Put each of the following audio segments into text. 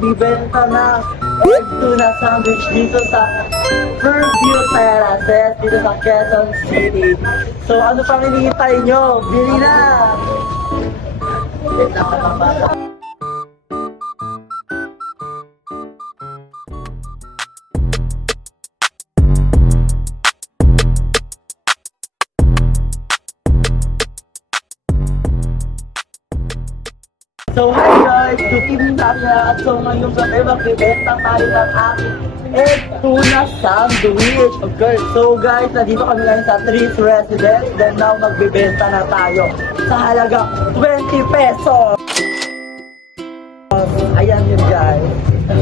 nagbibenta ng egg tuna sandwich dito sa Purview Terraces, dito sa Quezon City. So ano pang hinihintay nyo? Bili na! So hi guys! Good evening sa akin at so ngayong gabi magbibenta tayo ng aking egg tuna sandwich. Okay, so guys, nandito kami ngayon sa Trees Residence. Then now magbibenta na tayo sa halagang 20 pesos. Ayan yun guys.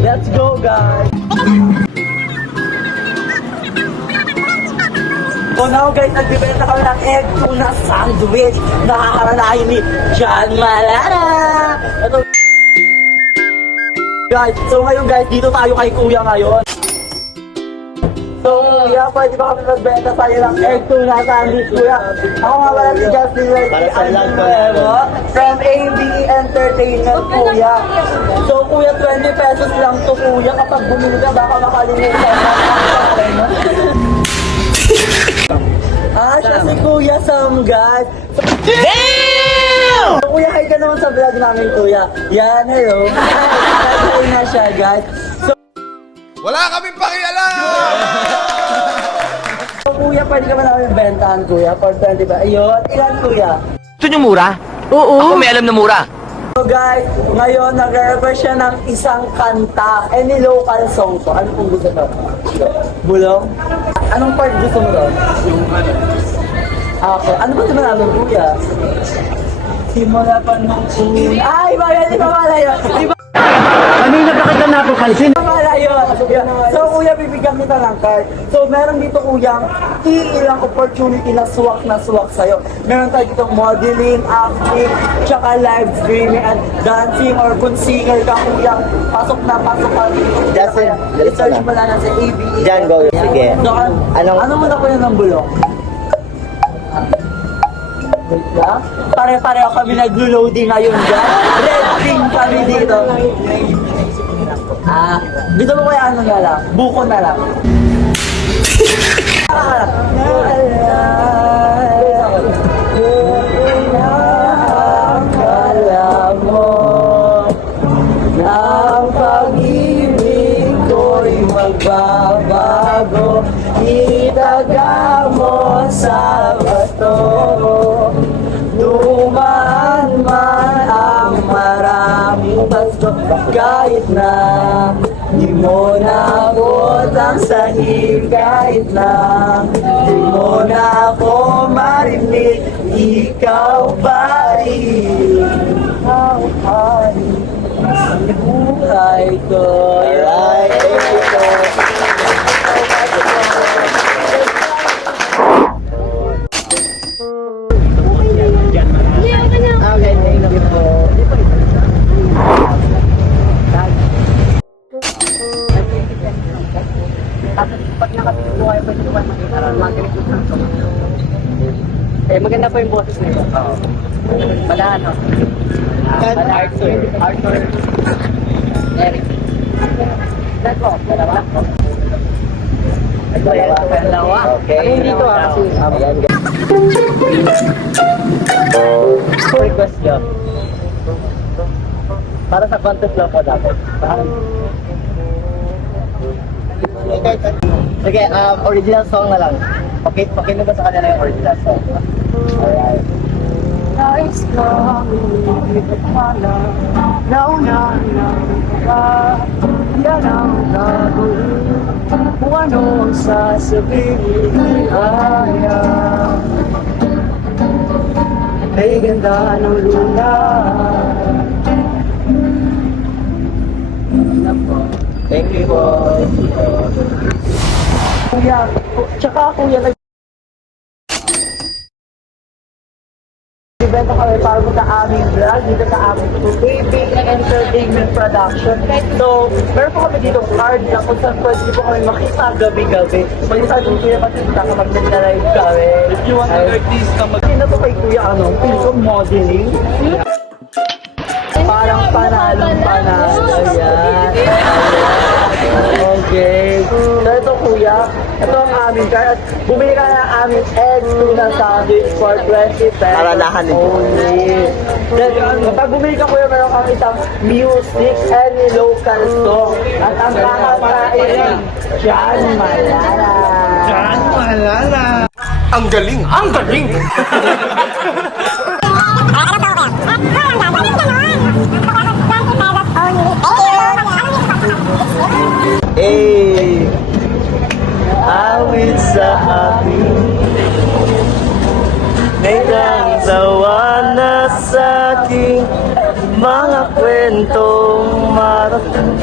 Let's go guys! So now guys, nagbibenta kami ng egg tuna sandwich. Nakakaranahin ni John Malana. Ito guys, so ngayon guys, dito tayo kay Kuya ngayon. So Kuya, pwede ba kami magbenta sa'yo ng egg tuna sandwich Kuya? Ako nga pala si Justin Nuevo from ABE Entertainment Kuya. So Kuya, 20 pesos lang to Kuya. Kapag bumili ka baka makalimutan mo. Siya si Kuya Sam, guys. Damn! So, Kuya, hi ka naman sa vlog namin, Kuya. Yan, hello. Hi na siya, guys. So, wala kaming pakialam! so, Kuya, pwede ka ba namin bentahan, Kuya? For 20 ba? Ayun, ilan, Kuya? Gusto nyo mura? Oo. Ako may alam na mura. So, guys, ngayon, nag-request siya ng isang kanta. Any local song to. Ano kung gusto to? Bulong? Anong part gusto mo to? Yung ano? Okay. Ano ba naman namin, Kuya? Simula pa nung una. Ay, di ba pala yun? Di ba? Kanina ba kita napapansin? Di ba pala yun? So, Kuya, bibigyan kita ng card. So, meron dito, Kuya, ilang opportunity na suwak sa'yo. Meron tayo dito modeling, acting, tsaka live streaming, and dancing, or kung singer ka, Kuya, pasok ka dito. Justin, I-search mo lang sa ABE. Diyan, go. Sige. So, ano mo na, Kuya, ng bulong? Wait lang. Pare-pareho kami naglo-loading ngayon dyan. Red team kami dito. Dito mo kaya ano na lang? Buko na lang. Akala mo na ang pag-ibig ko'y magbabago. Itaga mo sa bato. Dumaan man ang maraming basto. Kahit na di mo na abot ang sahig. Kahit na di mo na ako marinig. Ikaw pa rin. Ikaw pa rin ang buhay ko. Alright, okay, thank you po. Pag nakapito kayo, pwede ko kayo makita rin. Mag-recruit ng song. Eh, maganda po yung boses nito. Oo. Wala, ano? Arthur. Eric. Dalawa. Dalawa. Okay. Ano dito kasi? Ayan, guys. Request nyo. Para sa contest lang po dapat. Sige, original song na lang. Okay na ba sa kanila yung original song? Alright. Nais ko, pala, nauna ka, yan ang gagawin, kung ano ang sasabihin, ayaw. May ganda ng luna. Thank you, boy. Kuya, tsaka kuya, ibenta kami para sa aming vlog, dito sa aming ABE Entertainment Production. So, meron po kami dito card na kung saan pwede po kami makita gabi-gabi. Pwede sa atin kuya patita ka mag-live kami. If you want an artist na mag- Hindi na to kay kuya, film modeling. Parang panalong panalo yan. Okay. So ito kuya, ito ang aming card. At bumili ka ng aming egg tuna sandwich for 20 pesos. Paranahan din. Only. Then, kapag bumili ka kuya, meron kang isang music and local song. At ang kakakain, John Malala. John Malala. Ang galing! Ang galing! Eh, awit sa akin, may nangsawa na sa aking mga kwentong marating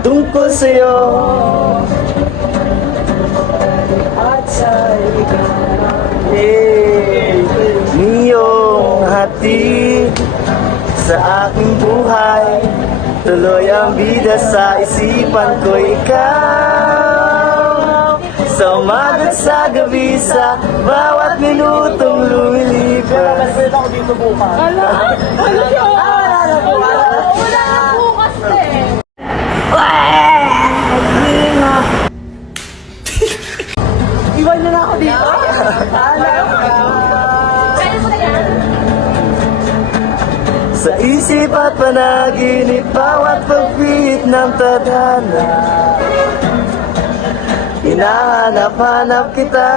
tungkol sa'yo at sa ikaw. Eh, niyong hati sa aking buhay, tuloy ang bida sa isipan ko ikaw. Sa umaga at sa gabi, sa bawat minutong lumilipas. Wala ako dito bukas. Wala na bukas eh. Iwan niyo na ako dito. Sa isip at panaginip, bawat pagpit ng tadhana, hinahanap-hanap kita.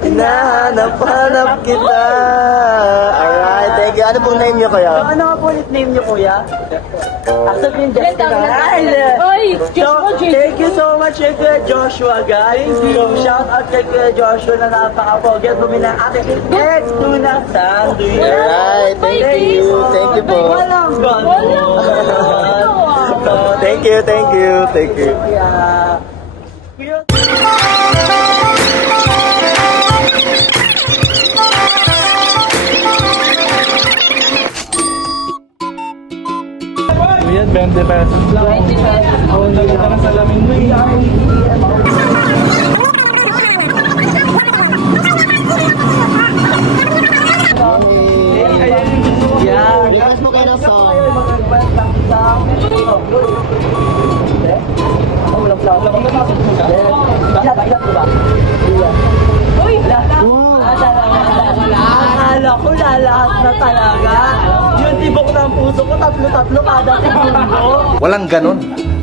Hinahanap-hanap kita. Alright, thank you. Ano pong name niyo kuya? Ano nga po ulit name niyo kuya? Accept yung Jessica. Oy, Joshua J. Thank you so much kay Kuya Joshua, guys. So, shout out kay Kuya Joshua na napaka-poget bumili ng ating egg tuna sandwich. Alright, thank you. Thank you po. Walang ganon. Thank you, thank you, thank you. Yeah. Yan, 20 pesos lang. Oo, naganda ng salamin mo eh. Yeah. Yes po kayo ng song. Uy, Akala ko lalahat na talaga. Yung tibok ng puso ko, tatlo-tatlo kada segundo. Walang ganon.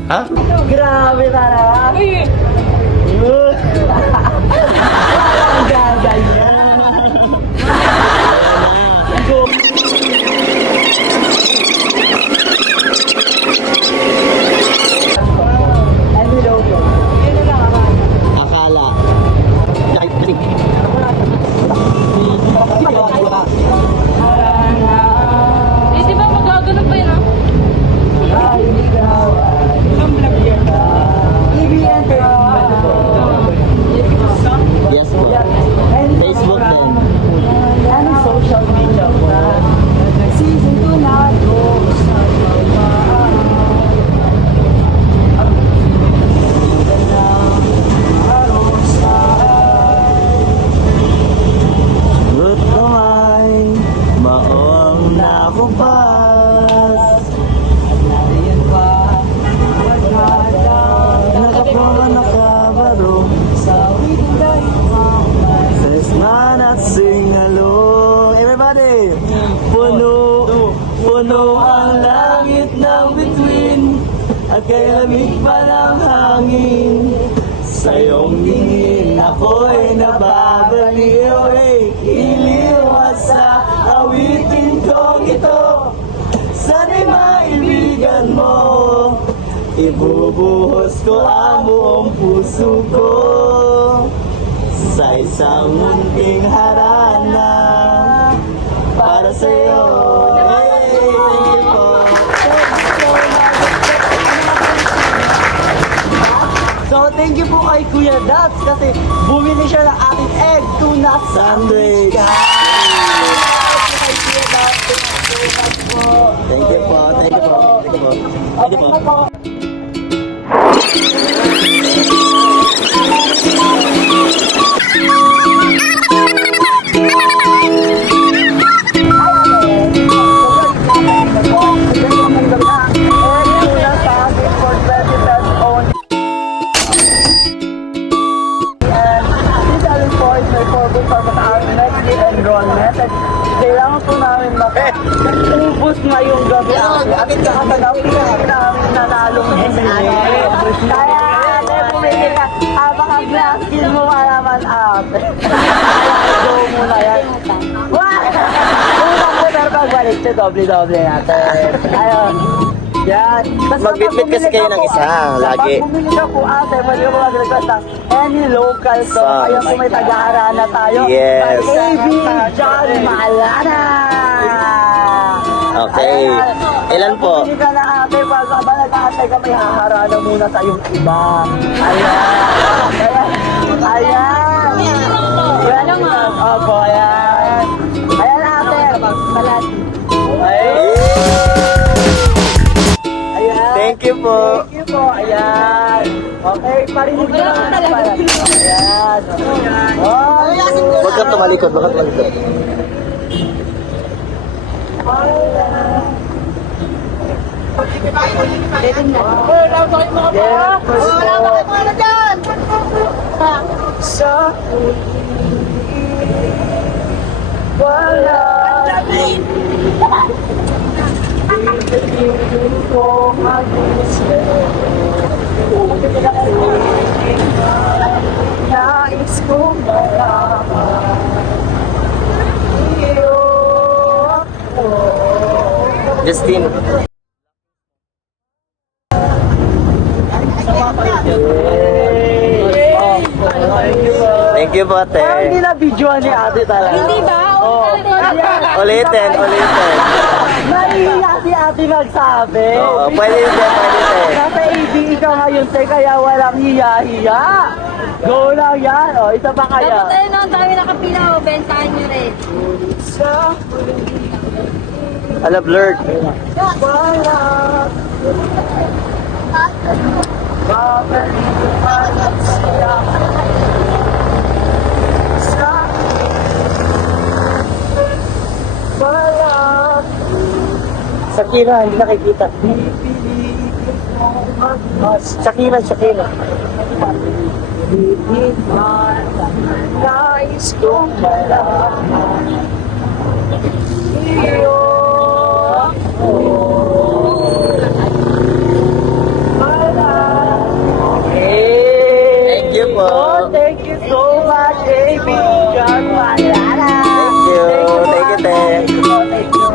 Ha? Grabe talaga. uy. Walang gaganyan. Ano daw po? Akala. Eh, di ba magaganon pa yun, ah? Yes po. Facebook din. Ano social media po? Season 2 na Ba't ay maong nakupas? Nakapama nakabaro sa Sesman at singalong. Everybody! Puno ang langit ng bituin at kay lamig pa ng hangin. Sa iyong tingin ako'y nababaliw, iliw at sa awitin kong ito. Sana'y maibigan mo, ibubuhos ko ang buong puso ko sa isang munting harana para sa'yo. Hey, thank you po. So, thank you po kay Kuya Dats kasi bumili siya ng ating egg tuna sandwich. Thank you po, thank you po, thank you po. Thank you po. nakasagaw namin nanalong kaya ate, bumili ka. Baka glass skin mo pa naman ate. Go muna yan. Wah! Unang ko pero pagbalik to doble-doble natin. Ayun. Yan. Magbitbit kasi kayo ng isa, lagi. Pag bumili ka po ate, pwede mo mag-request ng any local song. Kaya kung may taga-harana tayo. Yes. AB John Malana. Okay. Ilan po? Hindi ka na ate, pag nag-ate ka, may haharana muna sa yung iba. Ayan. Ayan. Ayan. Opo, ayan. Ayan ate. Ayan. Ayan. Thank you po. Thank you po. Ayan. Okay, parinig mo naman pala. Ayan. Oh, Huwag kang tumalikod, huwag kang tumalikod. Sa wala ko mag-isip nais kong malaman iyo ako. Justine. Thank you po, ate. Parang hindi na videoan ni ate talaga. Hindi ba? Ulitin, ulitin. Nahihiya si ate magsabi. Oo, pwede din, pwede din. Nasa ABE ka ngayon, te, kaya walang hiya-hiya. Go lang yan. O, isa pa kaya. Dapat ayun, ang dami nakapila o, bentahan nyo rin. Ala, blurred. Shakira, hindi nakikita. Shakira, Shakira. Nais kong malaman iyo ako. Thank you po. Oh, thank you so much, AB John Malana. Thank you. Thank you, te. Thank you po, thank you.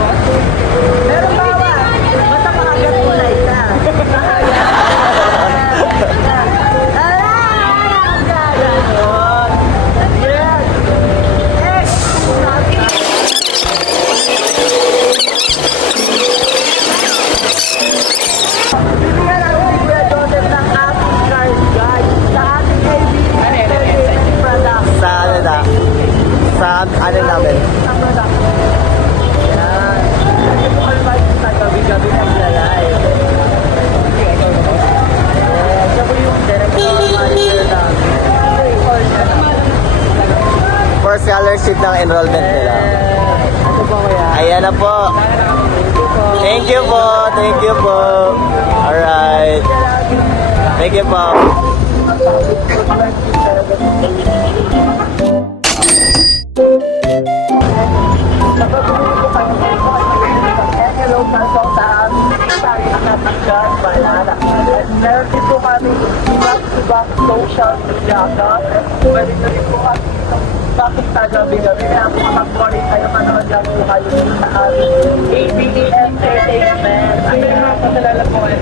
Meron bawa. Basta makagat kulay ka. Bibigyan natin si Kuya Joseph ng ating card guide sa ating kaibigan entertainment product. Sa ano na? Sa ano namin? Ang product. Yan. Kasi po kami makikita gabi-gabi ng lalay. Siya po yung director manager namin. Call niya na. For scholarship ng enrollment nila. Ano po kaya? Ayan na po. Thank you po. Thank you po. Alright. Thank you po. Meron din po kami iba't-ibang social media account. Pwede na rin po kami bakit tagabi-gabi kaya po mag-call kayo, manood lang po kayo sa aming ABE Entertainment. Ayun nga po nalala po kayo.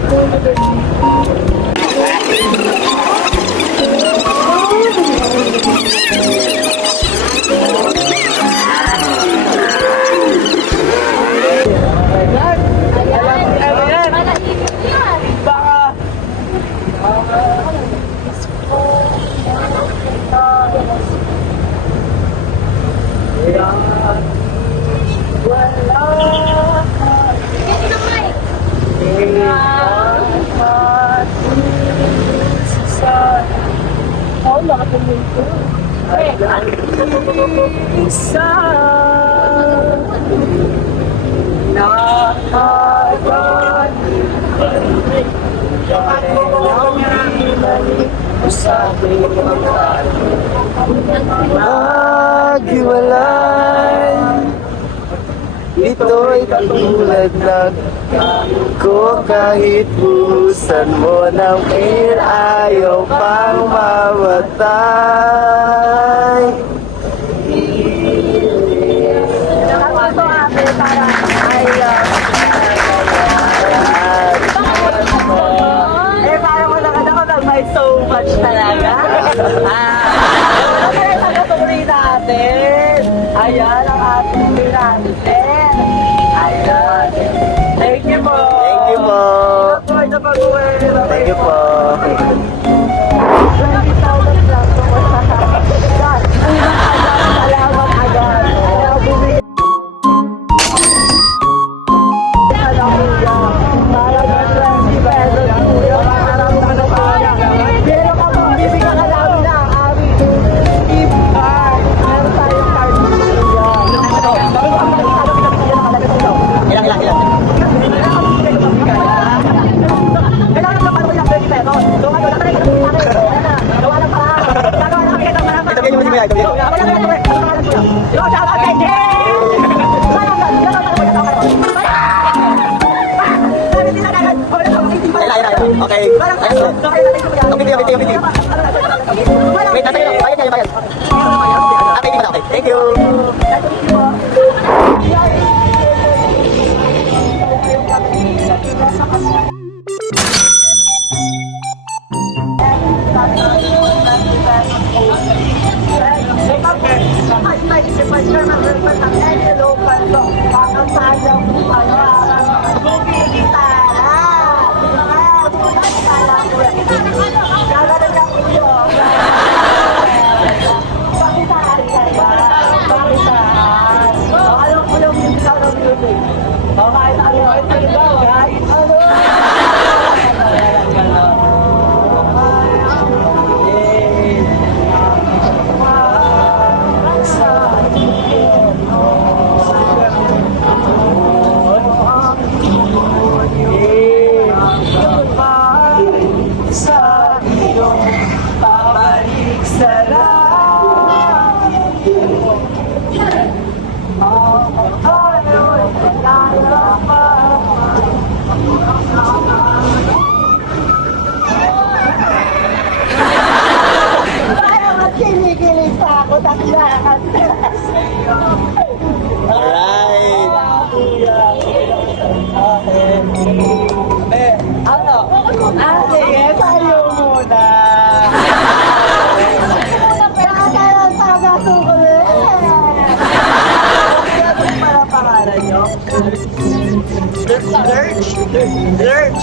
Baka isa na kagani Maghiwalay. Ito'y katulad ng ko kahit busan mo ng pin ayaw pang mamatay. Nakakuto ate para parang wala ka na may so much talaga. Okay, pagkatuloy natin. Ayan, ang ating natin. Ayan. Thank you po. Thank you po. Thank you po. 20,000 lang. God, salamat agad. Bumili. Alam mo yan. Para sa 20 pesos, kuya, parang ano ka na. Pero kapag bibigyan ka namin ng aming gift card, meron tayong card kuya. Ilang. Kailangan ka pa naman yung 20 pesos. So ngayon, nakalain ka naman sa akin. Gawa ng paraan. Gagawa na kami kayo ng paraan. Ito kayo naman yung Wala na lang ito. Yo, shout out kay Jay! Okay. Wait, natay lang. Bayad niya, bayad. Okay, di ba? Okay. Thank you. Kinikilig pa ako, taklaan. Alright. Ano? Sige, tayo muna. Nakakaroon sa gasukulit. Ano para pangalan nyo? Lurch? Lurch.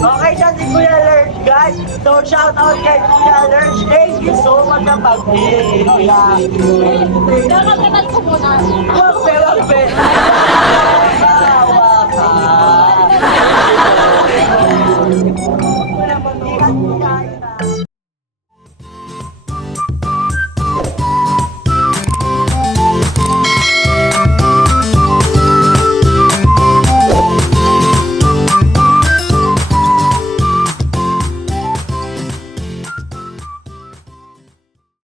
Okay siya si Kuya Lurch, guys. So, shout out kay Kuya Lurch. Thank you so much na pag-ibig. Dapat katal ko muna. Wagpe.